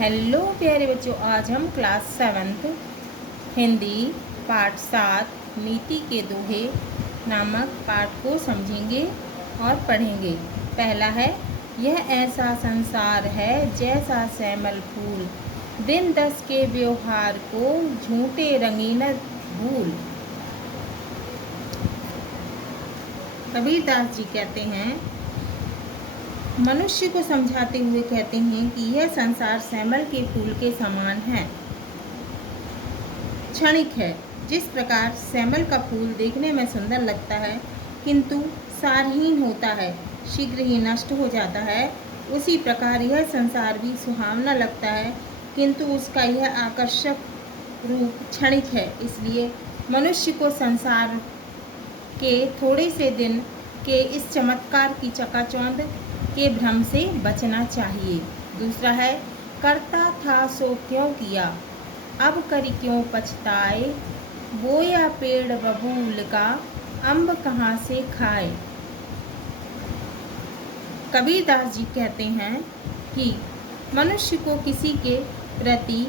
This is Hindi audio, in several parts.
हेलो प्यारे बच्चों, आज हम क्लास 7 हिंदी पाठ 7 नीति के दोहे नामक पाठ को समझेंगे और पढ़ेंगे। पहला है, यह ऐसा संसार है जैसा श्यामल फूल, दिन दस के व्यवहार को झूठे रंगीन भूल। कबीरदास जी कहते हैं, मनुष्य को समझाते हुए कहते हैं कि यह संसार श्यामल के फूल के समान है, क्षणिक है। जिस प्रकार श्यामल का फूल देखने में सुंदर लगता है किंतु सारहीन होता है, शीघ्र ही नष्ट हो जाता है, उसी प्रकार यह संसार भी सुहावना लगता है किंतु उसका यह आकर्षक रूप क्षणिक है। इसलिए मनुष्य को संसार के थोड़े से दिन के इस चमत्कार की चकाचौंध के भ्रम से बचना चाहिए। दूसरा है, करता था सो क्यों किया, अब करी क्यों पछताए, बोया पेड़ बबूल का अम्ब कहाँ से खाए। कबीरदास जी कहते हैं कि मनुष्य को किसी के प्रति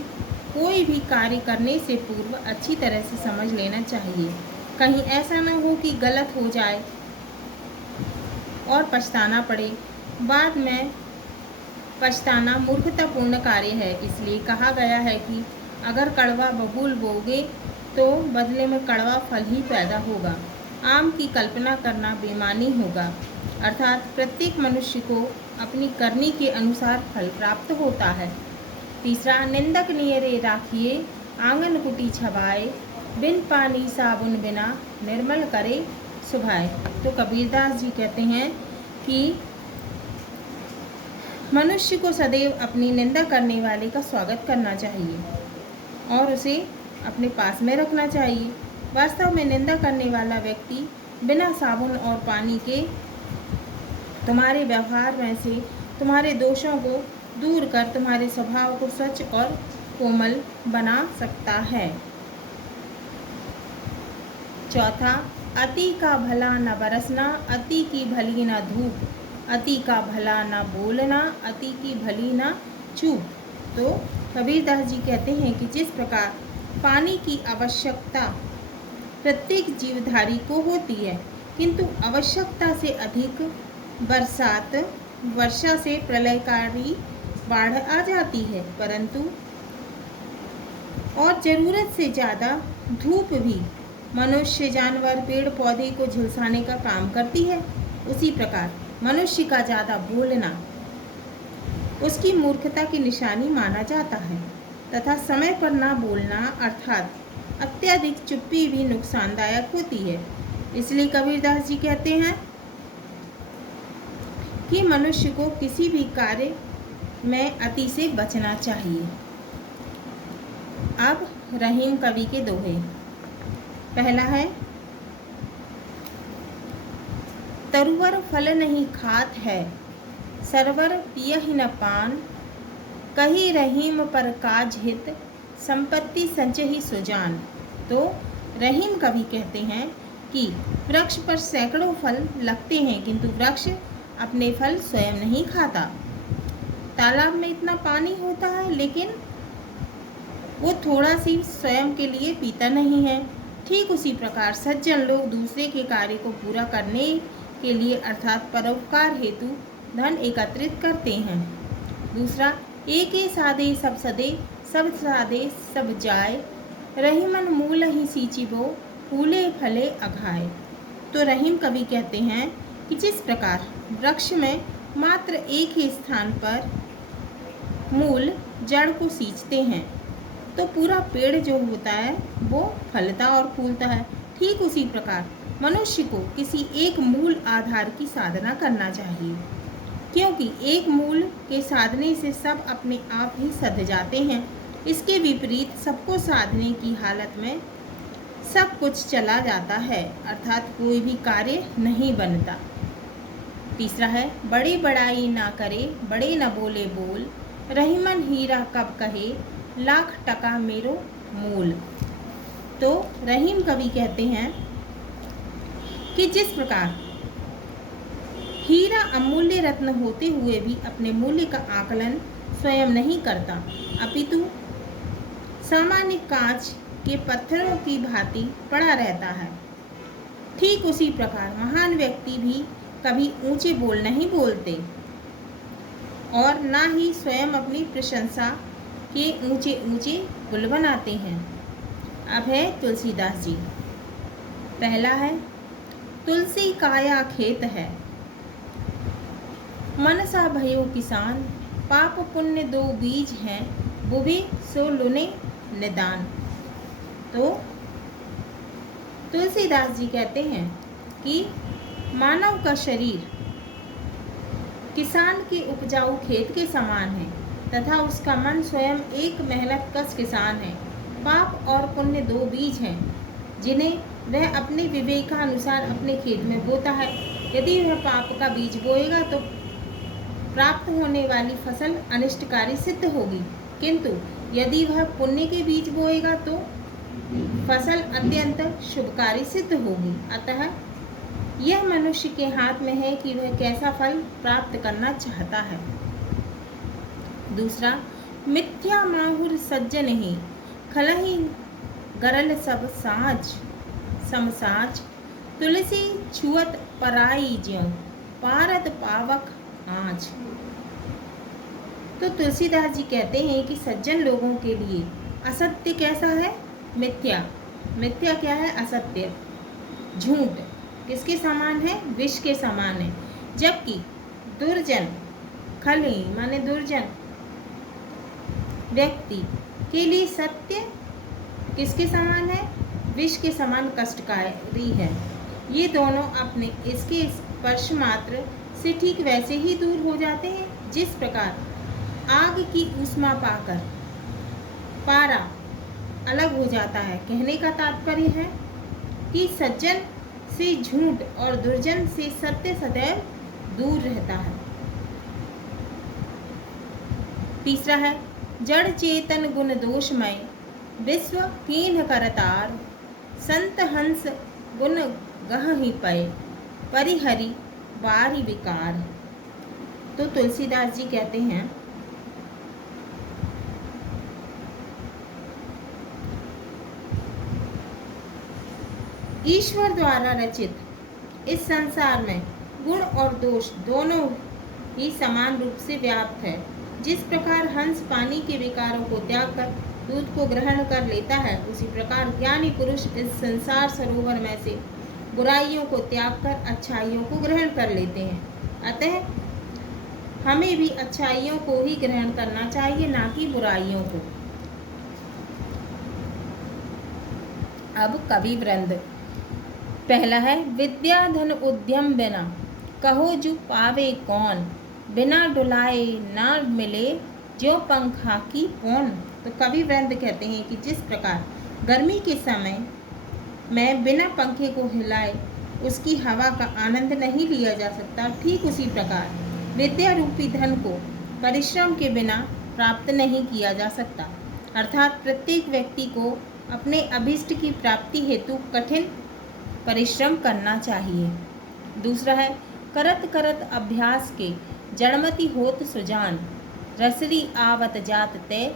कोई भी कार्य करने से पूर्व अच्छी तरह से समझ लेना चाहिए। कहीं ऐसा न हो कि गलत हो जाए और पछताना पड़े। बाद में पछताना मूर्खतापूर्ण कार्य है। इसलिए कहा गया है कि अगर कड़वा बबूल बोओगे तो बदले में कड़वा फल ही पैदा होगा। आम की कल्पना करना बेईमानी होगा। अर्थात प्रत्येक मनुष्य को अपनी करनी के अनुसार फल प्राप्त होता है। तीसरा, निंदक नियरे राखिए आंगन कुटी छबाए, बिन पानी साबुन बिना निर्मल करे सुभाए। तो कबीरदास जी कहते हैं कि मनुष्य को सदैव अपनी निंदा करने वाले का स्वागत करना चाहिए और उसे अपने पास में रखना चाहिए। वास्तव में निंदा करने वाला व्यक्ति बिना साबुन और पानी के तुम्हारे व्यवहार में से तुम्हारे दोषों को दूर कर तुम्हारे स्वभाव को स्वच्छ और कोमल बना सकता है। चौथा, अति का भला न बरसना, अति की भली न धूप, अति का भला न बोलना, अति की भली न चूप। तो कबीरदास जी कहते हैं कि जिस प्रकार पानी की आवश्यकता प्रत्येक जीवधारी को होती है किंतु आवश्यकता से अधिक बरसात वर्षा से प्रलयकारी बाढ़ आ जाती है, परंतु और ज़रूरत से ज़्यादा धूप भी मनुष्य, जानवर, पेड़ पौधे को झुलसाने का काम करती है, उसी प्रकार मनुष्य का ज़्यादा बोलना उसकी मूर्खता की निशानी माना जाता है तथा समय पर ना बोलना अर्थात अत्यधिक चुप्पी भी नुकसानदायक होती है। इसलिए कबीरदास जी कहते हैं कि मनुष्य को किसी भी कार्य में अति से बचना चाहिए। अब रहीम कवि के दोहे। पहला है, तरुवर फल नहीं खात है, सरवर पियहि न पान, कही रहीम पर काज हित, संपत्ति संचहि सुजान। तो रहीम कवि कहते हैं कि वृक्ष पर सैकड़ों फल लगते हैं किंतु वृक्ष अपने फल स्वयं नहीं खाता। तालाब में इतना पानी होता है लेकिन वो थोड़ा सी स्वयं के लिए पीता नहीं है। ठीक उसी प्रकार सज्जन लोग दूसरे के कार्य को पूरा करने के लिए अर्थात परोपकार हेतु धन एकत्रित करते हैं। दूसरा, एक सादे सब सदे, सब सादे सब जाए, रहीमन मूल ही सींचिबो, फूले फले अघाए। तो रहीम कवि कहते हैं कि जिस प्रकार वृक्ष में मात्र एक ही स्थान पर मूल जड़ को सींचते हैं तो पूरा पेड़ जो होता है वो फलता और फूलता है, ठीक उसी प्रकार मनुष्य को किसी एक मूल आधार की साधना करना चाहिए, क्योंकि एक मूल के साधने से सब अपने आप ही सध जाते हैं। इसके विपरीत सबको साधने की हालत में सब कुछ चला जाता है, अर्थात कोई भी कार्य नहीं बनता। तीसरा है, बड़े बड़ाई ना करे, बड़े न बोले बोल, रहीमन हीरा कब कहे, लाख टका मेरो मूल। तो रहीम कवि कहते हैं कि जिस प्रकार हीरा अमूल्य रत्न होते हुए भी अपने मूल्य का आकलन स्वयं नहीं करता, अपितु सामान्य कांच के पत्थरों की भांति पड़ा रहता है। ठीक उसी प्रकार महान व्यक्ति भी कभी ऊंचे बोल नहीं बोलते और ना ही स्वयं अपनी प्रशंसा के ऊंचे ऊंचे पुल बनाते हैं। अब है तुलसीदास जी। पहला है, तुलसी काया खेत है, मनसा भयो किसान, पाप पुण्य दो बीज हैं, बुभे सो लुने निदान। तो तुलसीदास जी कहते हैं कि मानव का शरीर किसान के उपजाऊ खेत के समान है तथा उसका मन स्वयं एक मेहनत कश किसान है। पाप और पुण्य दो बीज हैं जिन्हें वह अपने विवेकानुसार अपने खेत में बोता है। यदि वह पाप का बीज बोएगा तो प्राप्त होने वाली फसल अनिष्टकारी सिद्ध होगी, किंतु यदि वह पुण्य के बीज बोएगा तो फसल अत्यंत शुभकारी सिद्ध होगी। अतः यह मनुष्य के हाथ में है कि वह कैसा फल प्राप्त करना चाहता है। दूसरा, मिथ्या माहुर सज्जन ही, खलहि गरल सब साज समसाज, तुलसी छुअत पराई ज्यों, पारत पावक आँच। तो तुलसीदास जी कहते हैं कि सज्जन लोगों के लिए असत्य कैसा है? मिथ्या। मिथ्या क्या है? असत्य, झूठ किसके समान है? विष के समान है। जबकि दुर्जन, खली माने दुर्जन व्यक्ति के लिए सत्य किसके समान है? विष के समान कष्टकारी है। ये दोनों अपने इसके स्पर्श मात्र से ठीक वैसे ही दूर हो जाते हैं जिस प्रकार आग की ऊष्मा पाकर पारा अलग हो जाता है। कहने का तात्पर्य है कि सज्जन से झूठ और दुर्जन से सत्य सदैव दूर रहता है। तीसरा है, जड़ चेतन गुण दोषमय, विश्व कीन्ह करतार, संत हंस गुण गह ही पय, परिहरि बारी विकार। तो तुलसीदास जी कहते हैं ईश्वर द्वारा रचित इस संसार में गुण और दोष दोनों ही समान रूप से व्याप्त है। जिस प्रकार हंस पानी के विकारों को त्याग कर दूध को ग्रहण कर लेता है, उसी प्रकार ज्ञानी पुरुष इस संसार सरोवर में से बुराइयों को त्याग कर अच्छाइयों को ग्रहण कर लेते हैं। अतः हमें भी अच्छाइयों को ही ग्रहण करना चाहिए, ना कि बुराइयों को। अब कवि वृंद। पहला है, विद्या धन उद्यम बिना कहो जो पावे कौन, बिना डुलाए ना मिले जो पंखा की पौन। तो कवि वृंद कहते हैं कि जिस प्रकार गर्मी के समय में बिना पंखे को हिलाए उसकी हवा का आनंद नहीं लिया जा सकता, ठीक उसी प्रकार विद्या रूपी धन को परिश्रम के बिना प्राप्त नहीं किया जा सकता। अर्थात प्रत्येक व्यक्ति को अपने अभिष्ट की प्राप्ति हेतु कठिन परिश्रम करना चाहिए। दूसरा है, करत करत अभ्यास के जड़मति होत सुजान, रसरी आवत जात ते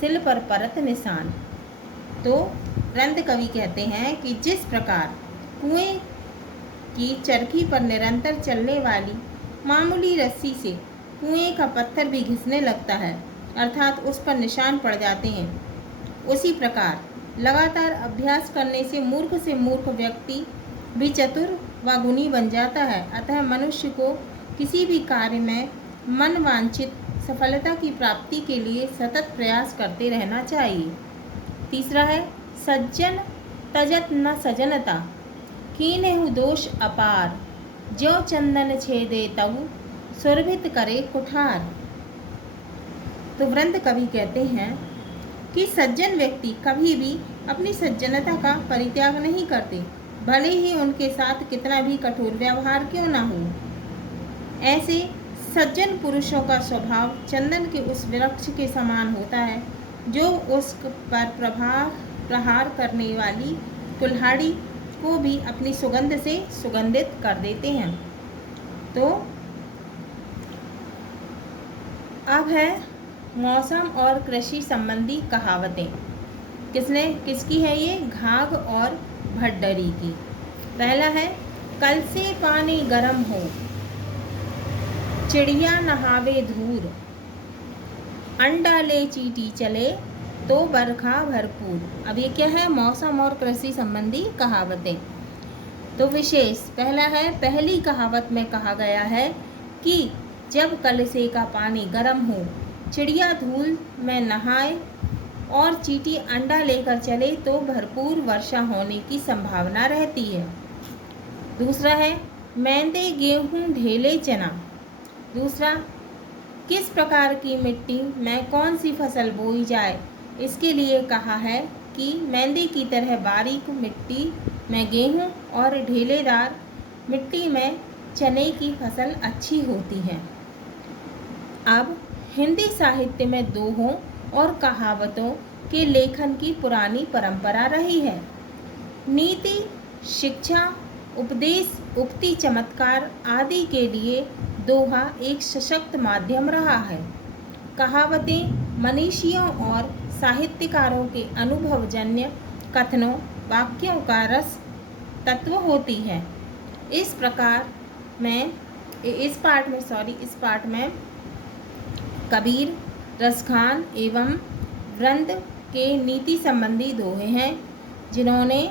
सिल पर परत निशान। तो वृंद कवि कहते हैं कि जिस प्रकार कुएं की चरखी पर निरंतर चलने वाली मामूली रस्सी से कुएं का पत्थर भी घिसने लगता है, अर्थात उस पर निशान पड़ जाते हैं, उसी प्रकार लगातार अभ्यास करने से मूर्ख व्यक्ति भी चतुर व गुणी बन जाता है। अतः मनुष्य को किसी भी कार्य में मन वांछित सफलता की प्राप्ति के लिए सतत प्रयास करते रहना चाहिए। तीसरा है, सज्जन तजत न सजनता, कीन्हु दोष अपार, ज्यों चंदन छेदे तऊ सुरभित करे कुठार। तो वृंद कवि कहते हैं कि सज्जन व्यक्ति कभी भी अपनी सज्जनता का परित्याग नहीं करते, भले ही उनके साथ कितना भी कठोर व्यवहार क्यों न हो। ऐसे सज्जन पुरुषों का स्वभाव चंदन के उस वृक्ष के समान होता है जो उस पर प्रहार करने वाली कुल्हाड़ी को भी अपनी सुगंध से सुगंधित कर देते हैं। तो अब है मौसम और कृषि संबंधी कहावतें। किसकी है ये? घाघ और भड्डरी की। पहला है, कल से पानी गर्म हो, चिड़िया नहावे धूर, अंडा ले चींटी चले, तो बरखा भरपूर। अब ये क्या है? मौसम और कृषि संबंधी कहावतें। तो विशेष पहला है, पहली कहावत में कहा गया है कि जब कलसे का पानी गर्म हो, चिड़िया धूल में नहाए और चींटी अंडा लेकर चले तो भरपूर वर्षा होने की संभावना रहती है। दूसरा है, मैंदे गेहूं ढेले चना। दूसरा, किस प्रकार की मिट्टी में कौन सी फसल बोई जाए, इसके लिए कहा है कि मैंदे की तरह बारीक मिट्टी में गेहूं और ढेलेदार मिट्टी में चने की फसल अच्छी होती है। अब हिंदी साहित्य में दोहों और कहावतों के लेखन की पुरानी परंपरा रही है। नीति, शिक्षा, उपदेश, उक्ति, चमत्कार आदि के लिए दोहा एक सशक्त माध्यम रहा है। कहावतें मनीषियों और साहित्यकारों के अनुभवजन्य कथनों, वाक्यों का रस तत्व होती है। इस पाठ में कबीर, रसखान एवं वृंद के नीति संबंधी दोहे हैं, जिन्होंने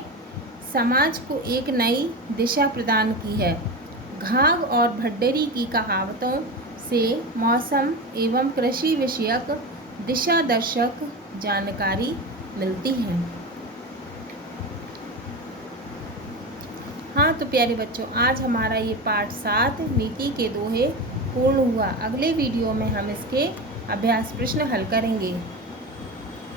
समाज को एक नई दिशा प्रदान की है। घाघ और भड्डरी की कहावतों से मौसम एवं कृषि विषयक दिशा दर्शक जानकारी मिलती है। हाँ तो प्यारे बच्चों, आज हमारा ये पाठ 7 नीति के दोहे पूर्ण हुआ। अगले वीडियो में हम इसके अभ्यास प्रश्न हल करेंगे।